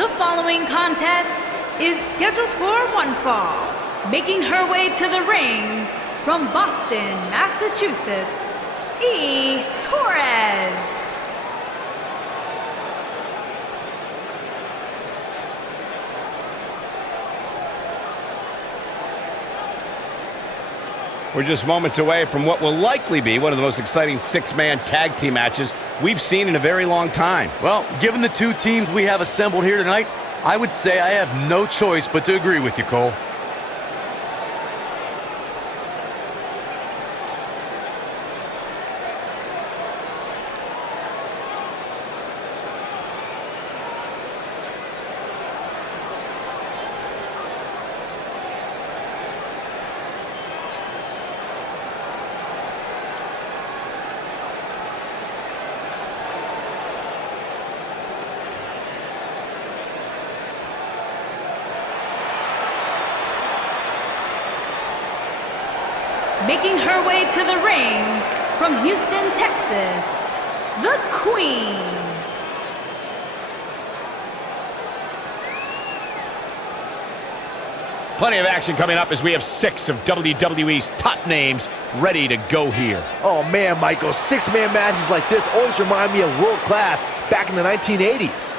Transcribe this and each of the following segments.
The following contest is scheduled for one fall. Making her way to the ring from Boston, Massachusetts, Torres. We're just moments away from what will likely be one of the most exciting six-man tag team matches we've seen in a very long time. Well, given the two teams we have assembled here tonight, I would say I have no choice but to agree with you, Cole. Making her way to the ring from Houston, Texas, the Queen. Plenty of action coming up as we have 6 of WWE's top names ready to go here. Oh man, Michael, six-man matches like this always remind me of world class back in the 1980s.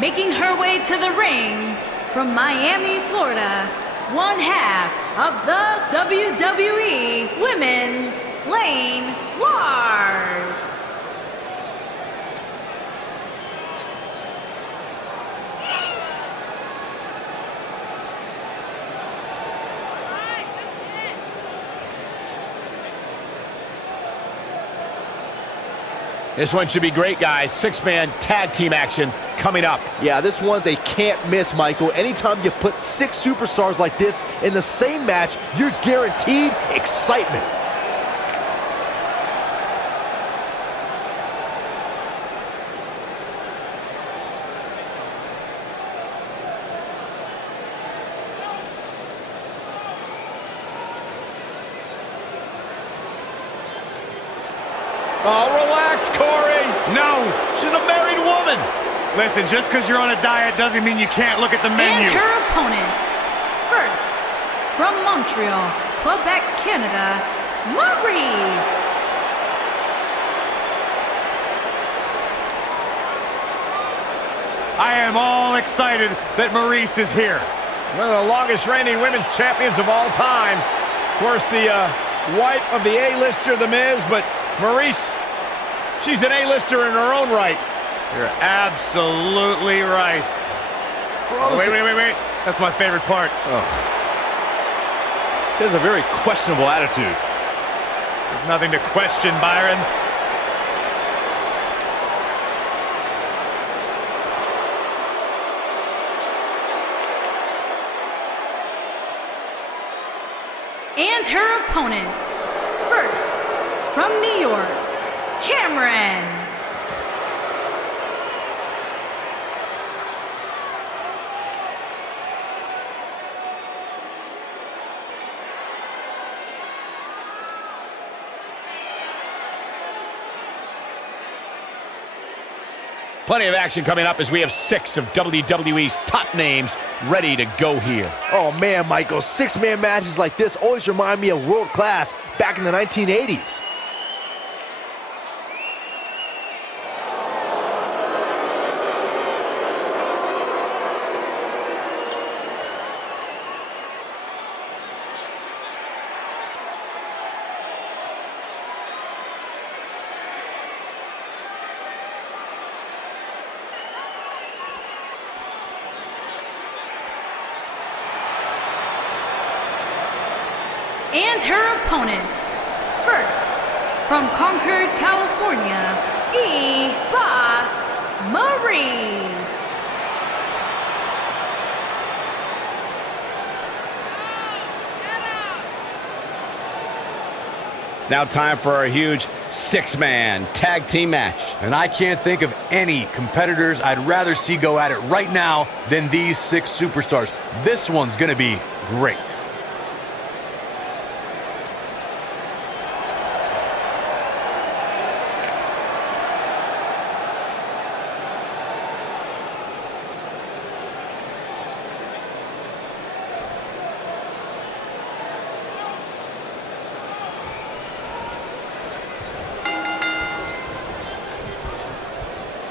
Making her way to the ring from Miami, Florida, one half of the WWE Women's Lane Wars. This one should be great, guys. Six-man tag team action coming up. Yeah, this one's a can't miss, Michael. Anytime you put 6 superstars like this in the same match, you're guaranteed excitement. Oh, relax, Corey. No! She's a married woman. Listen, just because you're on a diet doesn't mean you can't look at the menu. And her opponents. First, from Montreal, Quebec, Canada, Maryse. I am all excited that Maryse is here. One of the longest reigning women's champions of all time. Of course, the wife of the A-lister, The Miz, but Maryse, she's an A-lister in her own right. You're absolutely right. Wait. That's my favorite part. Oh. He has a very questionable attitude. There's nothing to question, Byron. And her opponents. First, from New York, Cameron. Plenty of action coming up as we have 6 of WWE's top names ready to go here. Oh man, Michael, six-man matches like this always remind me of world class back in the 1980s. And her opponents. First, from Concord, California, E-Boss Maryse. It's now time for our huge six-man tag team match. And I can't think of any competitors I'd rather see go at it right now than these 6 superstars. This one's gonna be great.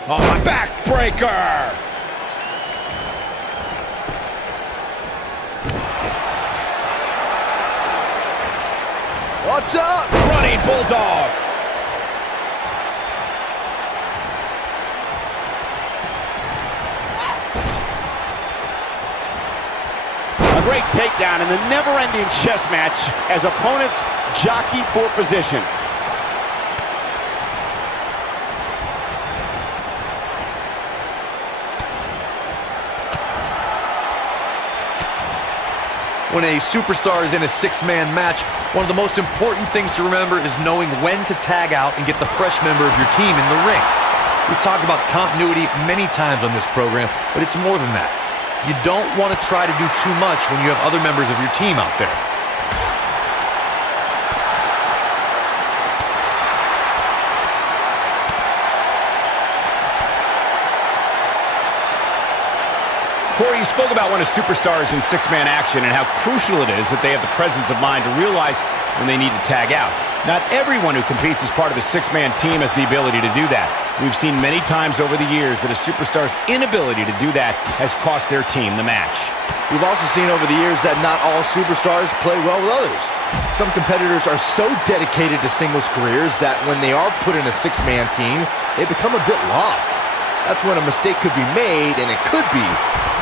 Oh, my backbreaker! Watch out! Running bulldog! A great takedown in the never-ending chess match as opponents jockey for position. When a superstar is in a 6-man match, one of the most important things to remember is knowing when to tag out and get the fresh member of your team in the ring. We've talked about continuity many times on this program, but it's more than that. You don't want to try to do too much when you have other members of your team out there. Corey, you spoke about when a superstar is in 6-man action and how crucial it is that they have the presence of mind to realize when they need to tag out. Not everyone who competes as part of a 6-man team has the ability to do that. We've seen many times over the years that a superstar's inability to do that has cost their team the match. We've also seen over the years that not all superstars play well with others. Some competitors are so dedicated to singles careers that when they are put in a 6-man team, they become a bit lost. That's when a mistake could be made, and it could be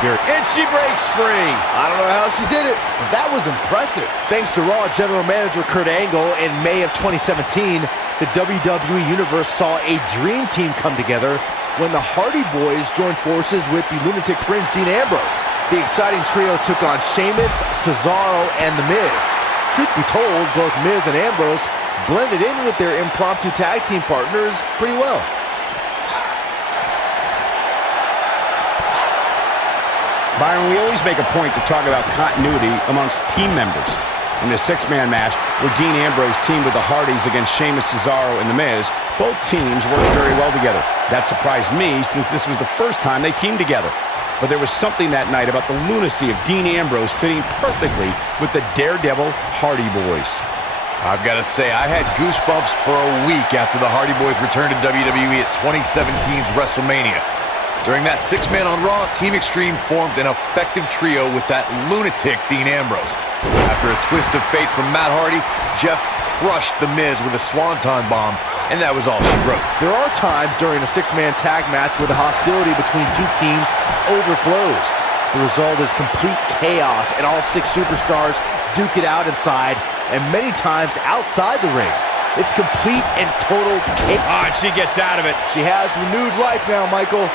very... And she breaks free. I don't know how she did it, but that was impressive. Thanks to Raw General Manager Kurt Angle in May of 2017, the WWE Universe saw a dream team come together when the Hardy Boys joined forces with the Lunatic Fringe Dean Ambrose. The exciting trio took on Sheamus, Cesaro, and The Miz. Truth be told, both Miz and Ambrose blended in with their impromptu tag team partners pretty well. Byron, we always make a point to talk about continuity amongst team members. In the 6-man match, where Dean Ambrose teamed with the Hardys against Sheamus, Cesaro, and The Miz, both teams worked very well together. That surprised me, since this was the first time they teamed together. But there was something that night about the lunacy of Dean Ambrose fitting perfectly with the Daredevil Hardy Boys. I've got to say, I had goosebumps for a week after the Hardy Boys returned to WWE at 2017's WrestleMania. During that 6-man on Raw, Team Extreme formed an effective trio with that lunatic Dean Ambrose. After a twist of fate from Matt Hardy, Jeff crushed The Miz with a swanton bomb, and that was all she wrote. There are times during a 6-man tag match where the hostility between two teams overflows. The result is complete chaos, and all 6 superstars duke it out inside, and many times outside the ring. It's complete and total chaos. Ah, and she gets out of it. She has renewed life now, Michael.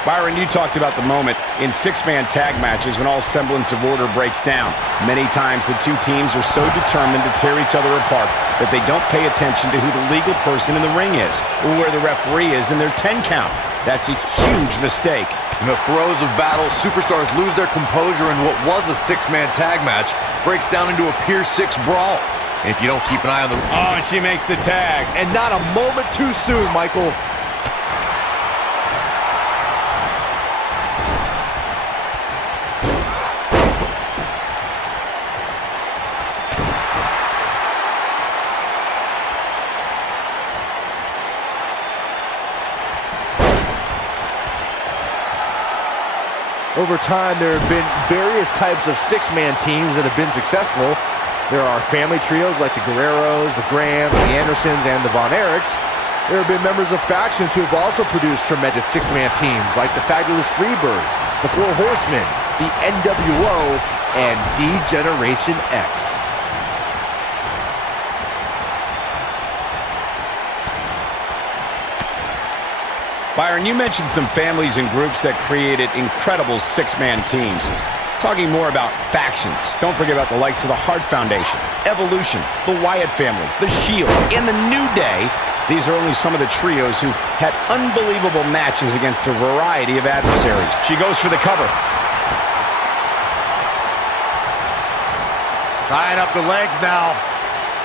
Byron, you talked about the moment in 6-man tag matches when all semblance of order breaks down. Many times the two teams are so determined to tear each other apart that they don't pay attention to who the legal person in the ring is or where the referee is in their 10 count. That's a huge mistake. In the throes of battle, superstars lose their composure, and what was a 6-man tag match breaks down into a Pier 6 brawl. And if you don't keep an eye on the... Oh, and she makes the tag. And not a moment too soon, Michael. Over time, there have been various types of 6-man teams that have been successful. There are family trios like the Guerreros, the Grahams, the Andersons, and the Von Erichs. There have been members of factions who have also produced tremendous 6-man teams like the Fabulous Freebirds, the Four Horsemen, the NWO, and D-Generation X. Byron, you mentioned some families and groups that created incredible six-man teams. Talking more about factions, don't forget about the likes of the Hart Foundation, Evolution, the Wyatt family, the Shield, and the New Day. These are only some of the trios who had unbelievable matches against a variety of adversaries. She goes for the cover. Tying up the legs now.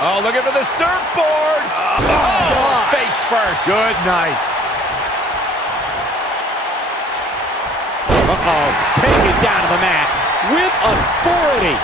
Oh, looking for the surfboard. Oh, face first. Good night. Take it down to the mat with authority.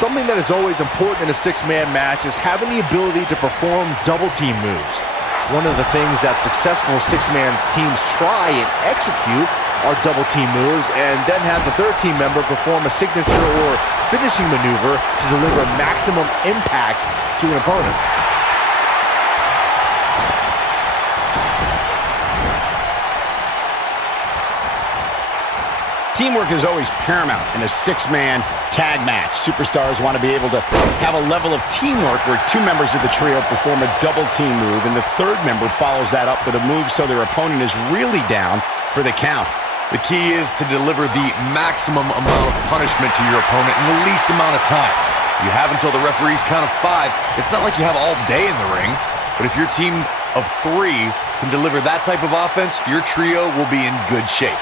Something that is always important in a six-man match is having the ability to perform double team moves. One of the things that successful six-man teams try and execute are double team moves, and then have the third team member perform a signature or finishing maneuver to deliver maximum impact to an opponent. Teamwork is always paramount in a six-man tag match. Superstars want to be able to have a level of teamwork where two members of the trio perform a double team move, and the third member follows that up with a move so their opponent is really down for the count. The key is to deliver the maximum amount of punishment to your opponent in the least amount of time. You have until the referee's count of 5. It's not like you have all day in the ring, but if your team of 3 can deliver that type of offense, your trio will be in good shape.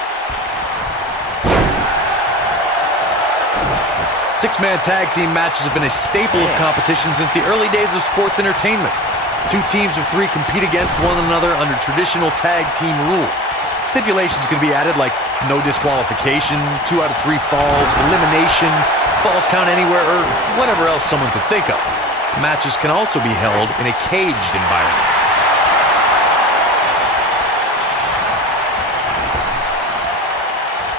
Six-man tag team matches have been a staple of competition since the early days of sports entertainment. 2 teams of 3 compete against one another under traditional tag team rules. Stipulations can be added like no disqualification, 2 out of 3 falls, elimination, falls count anywhere, or whatever else someone could think of. Matches can also be held in a caged environment.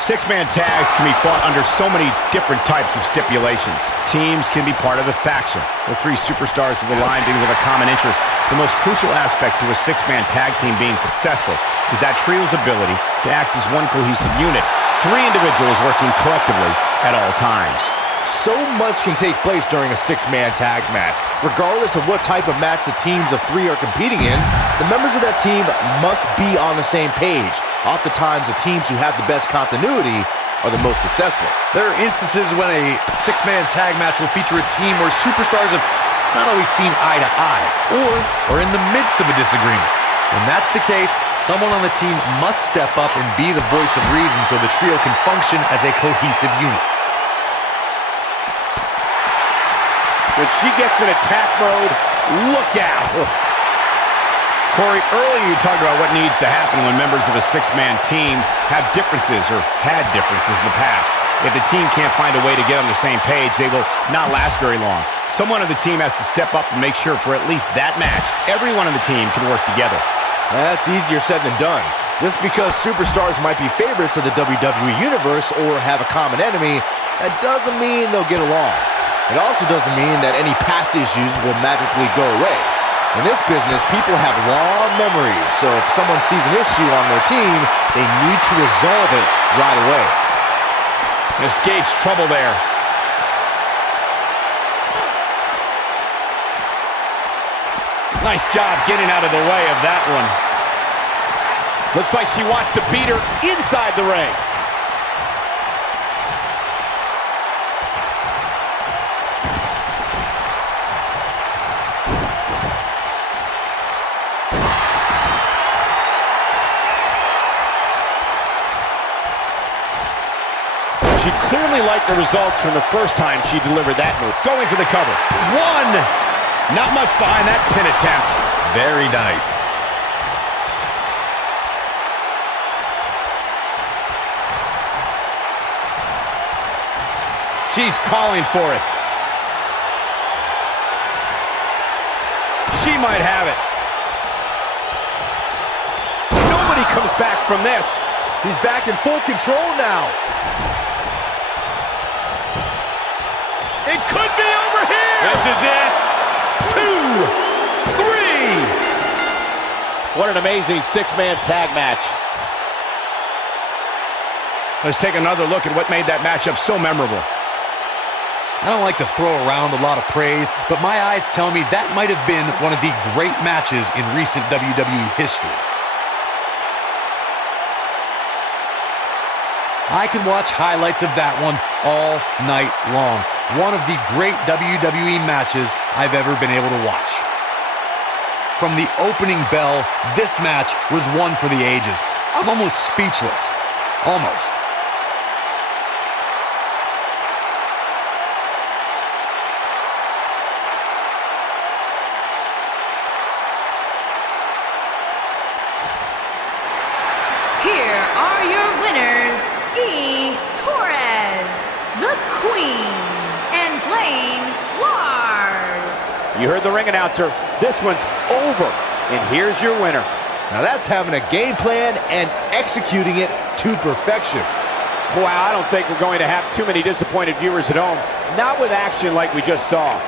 Six-man tags can be fought under so many different types of stipulations. Teams can be part of a faction. The 3 superstars of the line because of a common interest. The most crucial aspect to a six-man tag team being successful is that trio's ability to act as one cohesive unit. 3 individuals working collectively at all times. So much can take place during a six-man tag match. Regardless of what type of match the teams of 3 are competing in, the members of that team must be on the same page. Oftentimes, the teams who have the best continuity are the most successful. There are instances when a six-man tag match will feature a team where superstars have not always seen eye to eye, or are in the midst of a disagreement. When that's the case, someone on the team must step up and be the voice of reason so the trio can function as a cohesive unit. When she gets in attack mode, look out! Corey, earlier you talked about what needs to happen when members of a six-man team have differences or had differences in the past. If the team can't find a way to get on the same page, they will not last very long. Someone on the team has to step up and make sure for at least that match, everyone on the team can work together. That's easier said than done. Just because superstars might be favorites of the WWE Universe or have a common enemy, that doesn't mean they'll get along. It also doesn't mean that any past issues will magically go away. In this business, people have long memories, so if someone sees an issue on their team, they need to resolve it right away. Escapes trouble there. Nice job getting out of the way of that one. Looks like she wants to beat her inside the ring. She clearly liked the results from the first time she delivered that move. Going for the cover. 1! Not much behind that pin attempt. Very nice. She's calling for it. She might have it. Nobody comes back from this. She's back in full control now. It could be over here. This is it. 2, 3. What an amazing six-man tag match. Let's take another look at what made that matchup so memorable. I don't like to throw around a lot of praise, but my eyes tell me that might have been one of the great matches in recent WWE history. I could watch highlights of that one all night long. One of the great WWE matches I've ever been able to watch. From the opening bell, this match was one for the ages. I'm almost speechless. Almost. Here are your winners, Torres, the Queen, and Lane Lars. You heard the ring announcer. This one's over. And here's your winner. Now that's having a game plan and executing it to perfection. Wow, I don't think we're going to have too many disappointed viewers at home. Not with action like we just saw.